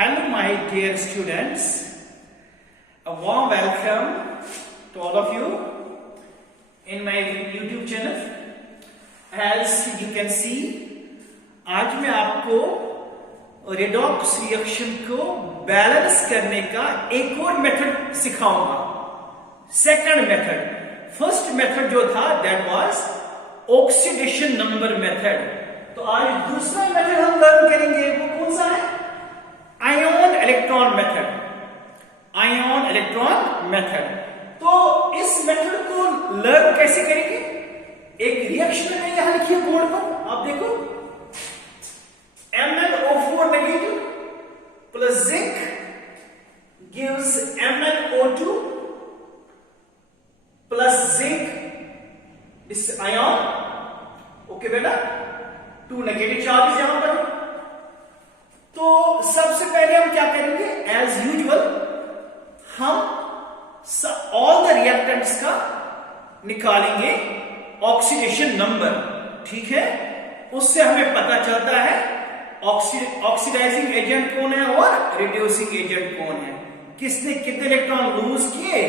Hello my dear students, a warm welcome to all of you in my YouTube channel. As you can see, आज मैं आपको redox reaction को balance करने का एक और मेथड सिखाऊंगा. Second method. फर्स्ट मेथड जो था that was oxidation number method. तो आज दूसरा मेथड हम लर्न करेंगे. वो कौन सा है? Ion electron method. Ion electron method. तो इस मेथड को लर्न कैसे करेंगे? एक रिएक्शन में यहां लिखिए बोर्ड पर, आप देखो. MnO4 negative plus zinc gives MnO2 plus zinc इस आयन. ओके बेटा, 2 नेगेटिव चार्जेस यहां पर. तो सबसे पहले हम क्या करेंगे? एज यूजुअल हम ऑल द रिएक्टेंट्स का निकालेंगे ऑक्सीडेशन नंबर. ठीक है, उससे हमें पता चलता है ऑक्सीडाइजिंग एजेंट कौन है और रिड्यूसिंग एजेंट कौन है, किसने कितने इलेक्ट्रॉन लूज किए,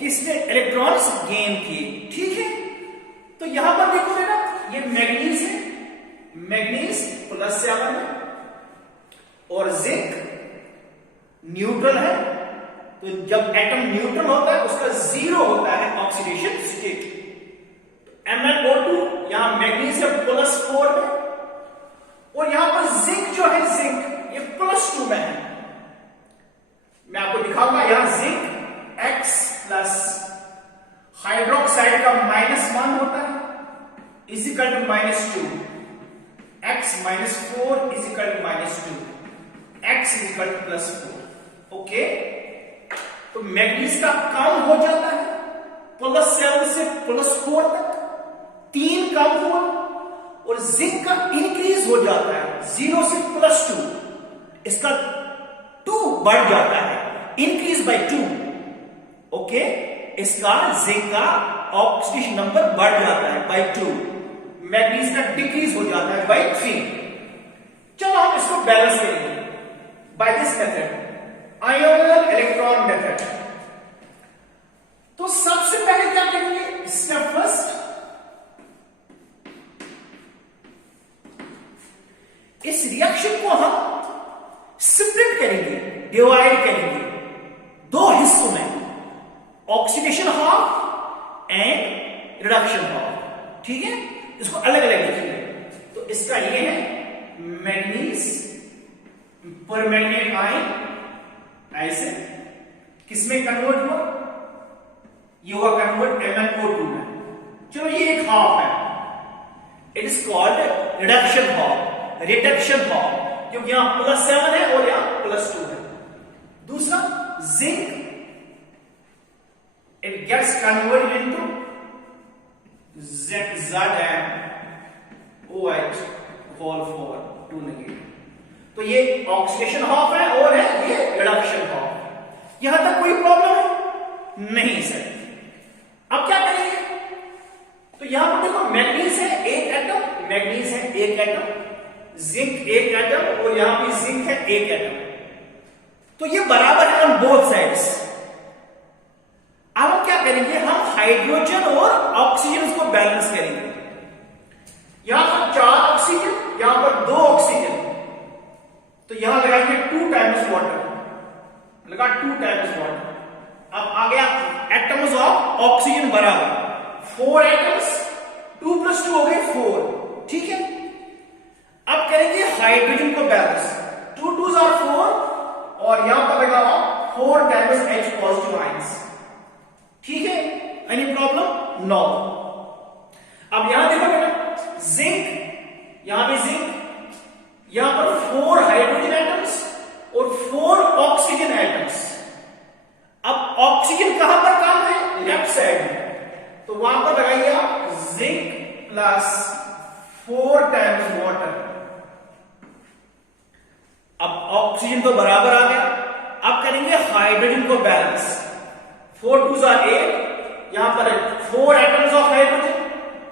किसने इलेक्ट्रॉन्स गेन किए. ठीक है, तो यहां पर देखो बेटा, ये मैग्नीज है. मैग्नीज प्लस से आना है और जिंक न्यूट्रल है. तो जब एटम न्यूट्रल होता है उसका जीरो होता है ऑक्सीडेशन स्टेट. MnO2 यहां मैग्नीशियम +4 में और यहां पर जिंक जो है, जिंक ये +2 में है. मैं आपको दिखाऊंगा. यहां जिंक X प्लस हाइड्रोक्साइड का -1 होता है equal to -2. X -4 equal to -2. X equal to +4. Okay, तो मैग्नीज का कम हो जाता है +7 से +4 तक, 3 कम हुआ. और जिंक का इंक्रीज हो जाता है 0 से +2, इसका 2 बढ़ जाता है, इंक्रीज बाय 2. ओके, इसका जिंक का ऑक्सीडेशन नंबर बढ़ जाता है बाय 2. मैग्नीज का डिक्रीज हो जाता है बाय 3. चलो हम इसको बैलेंस करेंगे by this method, ion electron method. तो सबसे पहले क्या करेंगे? स्टेप फर्स्ट, इस रिएक्शन को हम स्प्लिट करेंगे, डिवाइड करेंगे 2 हिस्सों में, oxidation half and reduction half. ठीक है, इसको अलग अलग लिखेंगे. तो इसका ये है मैग्नीज परमैंगनेट आयन, ऐसे किसमें कन्वर्ट हुआ? ये हुआ कन्वर्ट MnO2 में. चलो ये एक हाफ है, it is called reduction half. Reduction half क्योंकि यहां +7 है और यहां +2 है. दूसरा zinc, it gets converted into ZnOH whole 2 negative. तो ये ऑक्सीडेशन हाफ है और है ये रिडक्शन हाफ. यहां तक कोई प्रॉब्लम है? नहीं सर. अब क्या करेंगे? तो यहां पर देखो मैग्नीज है 1 एटम, मैग्नीज है 1 एटम, जिंक 1 एटम और यहां भी जिंक है 1 एटम. तो ये बराबर है ऑन बोथ साइड्स. अब हम क्या करेंगे? हम हाइड्रोजन और ऑक्सीजन को बैलेंस करेंगे. यहां पर 4 ऑक्सीजन, यहां पर 2 ऑक्सीजन. तो यहां लगाएंगे 2 टाइम्स वाटर, लगा 2 टाइम्स वाटर. अब आ गया एटम्स ऑफ ऑक्सीजन बराबर 4 एटम्स, 2 + 2 हो गए 4. ठीक है, अब करेंगे हाइड्रोजन को बैलेंस. 2 2s are 4 और यहां पर लगा 4 टाइम्स H पॉजिटिव आयंस. ठीक है, एनी प्रॉब्लम? नो. अब यहां देखो बेटा, जिंक, यहां भी जिंक, यहां पर 4 हाइड्रोजन एटम्स और 4 ऑक्सीजन एटम्स. अब ऑक्सीजन कहां पर काम है? लेफ्ट साइड में. तो वहां पर लगाइए आप जिंक प्लस 4 टाइम्स वाटर. अब ऑक्सीजन तो बराबर आ गया. अब करेंगे हाइड्रोजन को बैलेंस. 4 2s are 8, यहां पर 4 एटम्स ऑफ हाइड्रोजन,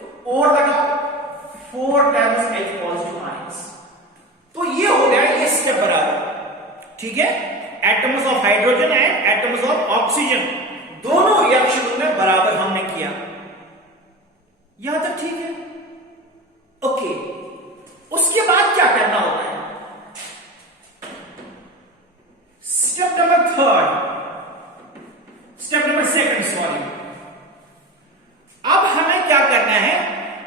तो और लगा 4 टाइम्स H पॉजिटिव आयंस. तो ये हो गया ये स्टेप बराबर. ठीक है, atoms of hydrogen and atoms of oxygen, दोनों रिएक्शनों में बराबर हमने किया। यहां तक ठीक है? ओके, उसके बाद क्या करना होता है? Step number second, sorry. अब हमें क्या करना है?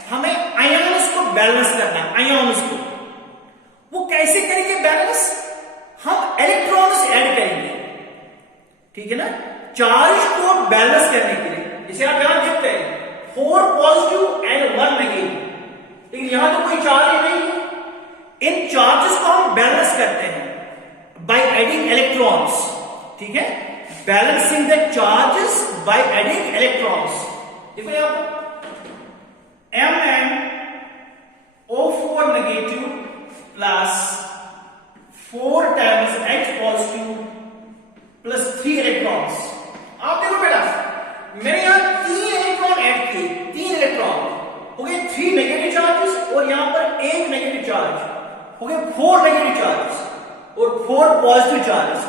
हमें आयन्स को बैलेंस करना है। आयन्स को वो कैसे करेंगे बैलेंस? हम इलेक्ट्रॉन्स ऐड करेंगे, ठीक है ना, चार्ज को बैलेंस करने के लिए। जैसे आप यहां देखते हैं 4 पॉजिटिव एंड 1 नेगेटिव, लेकिन यहां तो कोई चार्ज नहीं है। इन चार्जेस को हम बैलेंस करते हैं बाय एडिंग इलेक्ट्रॉन्स, ठीक है, balancing the charges by adding electrons. देखो यहां पर MnO4 negative plus 4 times H positive plus 3 electrons. आप देखो बेटा, मैंने यहां 3 इलेक्ट्रॉन ऐड किए, 3 इलेक्ट्रॉन हो गए 3 नेगेटिव चार्जेस, और यहां पर 1 नेगेटिव चार्ज हो गए 4 नेगेटिव चार्जेस और 4 पॉजिटिव चार्जेस।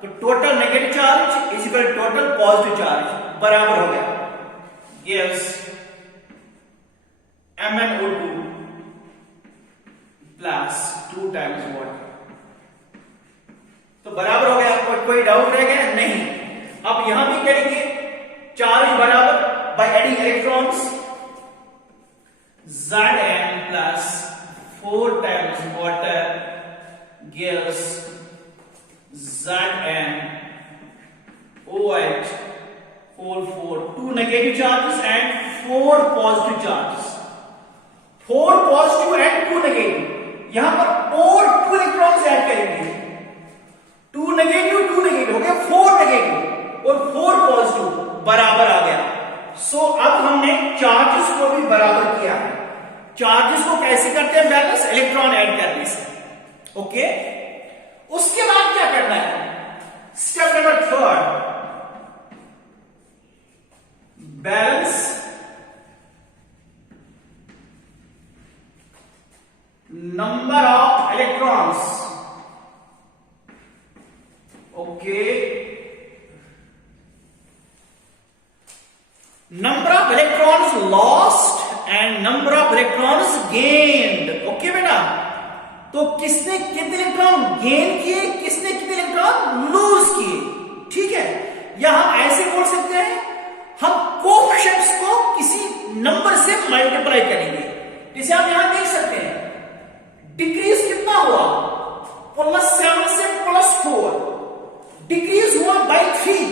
तो total negative charge is equal total positive charge बराबर हो गया gives MnO2 plus 2 times water. तो बराबर हो गया। कोई डाउट रह गया? नहीं। अब यहां भी करेंगे चार्ज बराबर by adding electrons, Zn plus 4 times water gives Zn OH 2 negative charges and 4 positive charges, 4 positive and 2 negative. यहां पर और 2 इलेक्ट्रॉन्स ऐड करेंगे, 2 नेगेटिव हो गया 4 नेगेटिव और 4 पॉजिटिव बराबर आ गया। सो अब हमने चार्जेस को भी बराबर किया है। चार्जेस को कैसे करते हैं बैलेंस? इलेक्ट्रॉन ऐड करने से। ओके, उसके बाद क्या करना है? Step number 3, balance number of electrons. Okay, number of electrons lost and number of electrons gained. Okay बेटा, तो किसने कितने इलेक्ट्रॉन गेन किए, किसने कितने इलेक्ट्रॉन लूज किए, ठीक है। या हम ऐसे बोल सकते हैं, हम कोएफिशिएंट्स को किसी नंबर से मल्टीप्लाई करेंगे। जैसे आप यहां देख सकते हैं डिक्रीज कितना हुआ, +7 से +4, डिक्रीज हुआ by 3।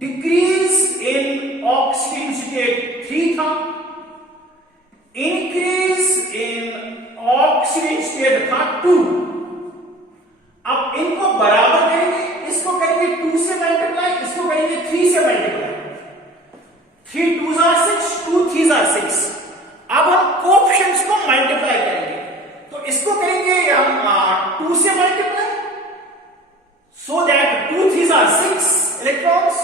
Decrease in oxygen state 3 था, इंक्रीज इन ऑक्सीजन स्टेट था 2। अब इनको बराबर करेंगे, इसको करेंगे 2 से मल्टीप्लाई, इसको करेंगे 3 से multiply. 3 2s are 6, 2 3s are 6। अब हम कोएफिशिएंट्स को मल्टीप्लाई करेंगे, तो इसको करेंगे हम 2 से multiply, so that 2 3s are 6 electrons,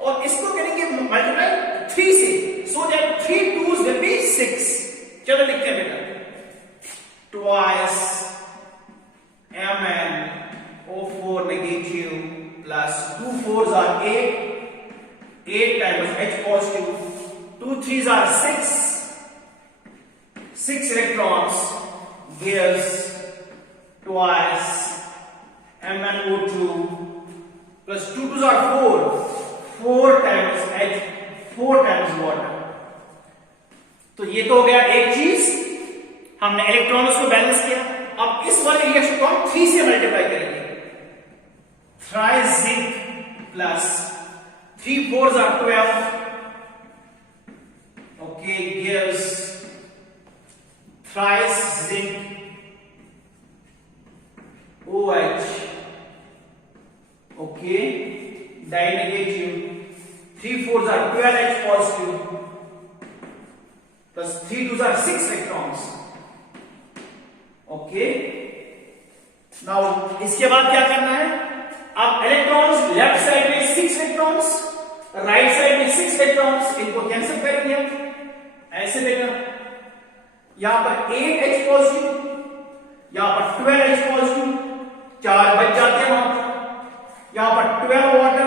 और इसको करेंगे मल्टीप्लाई 3 से, so that 3 2s will be 6। चलो लिखते हैं बेटा, twice MnO4 negative plus 2 4s are 8 times H positive, 2 3s are 6 electrons gives twice MnO2 plus 2 2s are 4 times H, 4 times water। तो ये तो हो गया एक चीज, हमने इलेक्ट्रॉन्स को बैलेंस किया। अब इस वाले रिएक्शन को हम 3 से मल्टीप्लाई करेंगे, thrice zinc plus 3 4s are 12, okay, gives thrice zinc OH, okay, dinegative, 3 4s are 12 H positive plus 3 2s are 6 electrons। Okay, now इसके बाद क्या करना है? अब इलेक्ट्रॉन्स लेफ्ट साइड में 6 इलेक्ट्रॉन्स, राइट साइड में 6 इलेक्ट्रॉन्स, इनको कैंसिल करेंगे ऐसे देखना, यहां पर 8 H पॉजिटिव, यहां पर 12 H पॉजिटिव, 4 बच जाते हैं वहां पर। यहां पर 12 वाटर,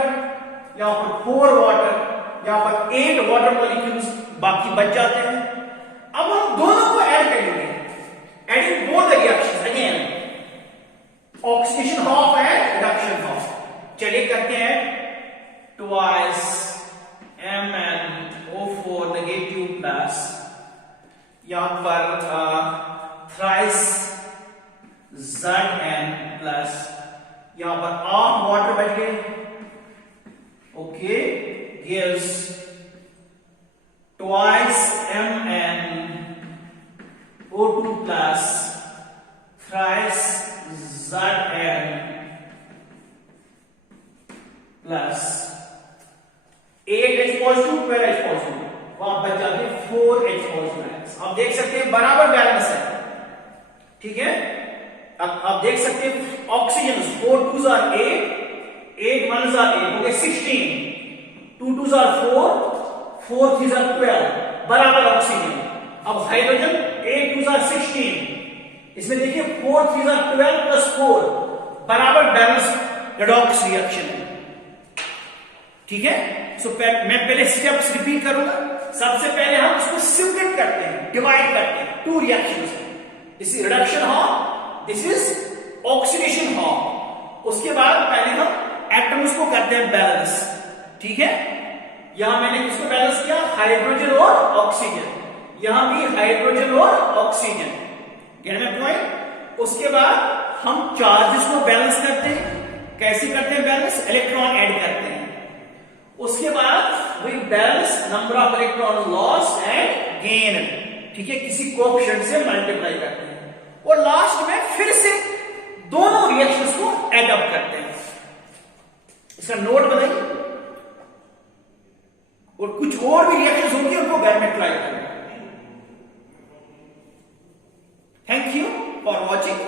यहां पर 4 वाटर, यहां पर 8 वाटर मॉलिक्यूल्स बाकी बच जाते हैं। अब हम दोनों को ऐड करेंगे, adding both the reactions again, oxidation half and reduction half. चलिए करते हैं। ट्वाइस MnO4 नेगेटिव प्लस, यहां पर थ्राइस Zn प्लस, यहां पर 8 वाटर बच गए, okay, gives twice MnO2 plus thrice Zn plus 8 H positive 12 H positive, वहां बच जाते 4 H पॉजिटिव। आप देख सकते हैं बराबर बैलेंस है, ठीक है। अब आप देख सकते हैं oxygen 4 2s are 8, 8 1s are 8, हो गए 16, 2 2s are 4, 4 3s are 12, बराबर ऑक्सीजन। अब हाइड्रोजन 8 2s are 16, इसमें देखिए 4 3s are 12 प्लस 4, बराबर बैलेंस रेडॉक्स रिएक्शन है, ठीक है। सो मैं पहले स्टेप्स रिपीट करूंगा। सबसे पहले हम इसको सिमुलेट करते हैं, डिवाइड करते हैं 2 रिएक्शंस में। This is reduction half, this is oxidation half. उसके बाद पहले हम एटम्स को करते हैं बैलेंस, ठीक है। यहां मैंने किसको बैलेंस किया, हाइड्रोजन और ऑक्सीजन, यहां भी हाइड्रोजन और ऑक्सीजन, गेट माय पॉइंट। उसके बाद हम चार्जेस को बैलेंस करते हैं। कैसे करते हैं बैलेंस, इलेक्ट्रॉन ऐड करते हैं। उसके बाद we balance number of electron loss and gain, ठीक है, किसी कोएफिशिएंट से मल्टीप्लाई करते हैं। और लास्ट में फिर से दोनों रिएक्शंस को एड अप करते हैं। इसका नोट बनाइए, और कुछ और भी रिएक्शंस होंगी उनको घर में ट्राई करें। Thank you for watching.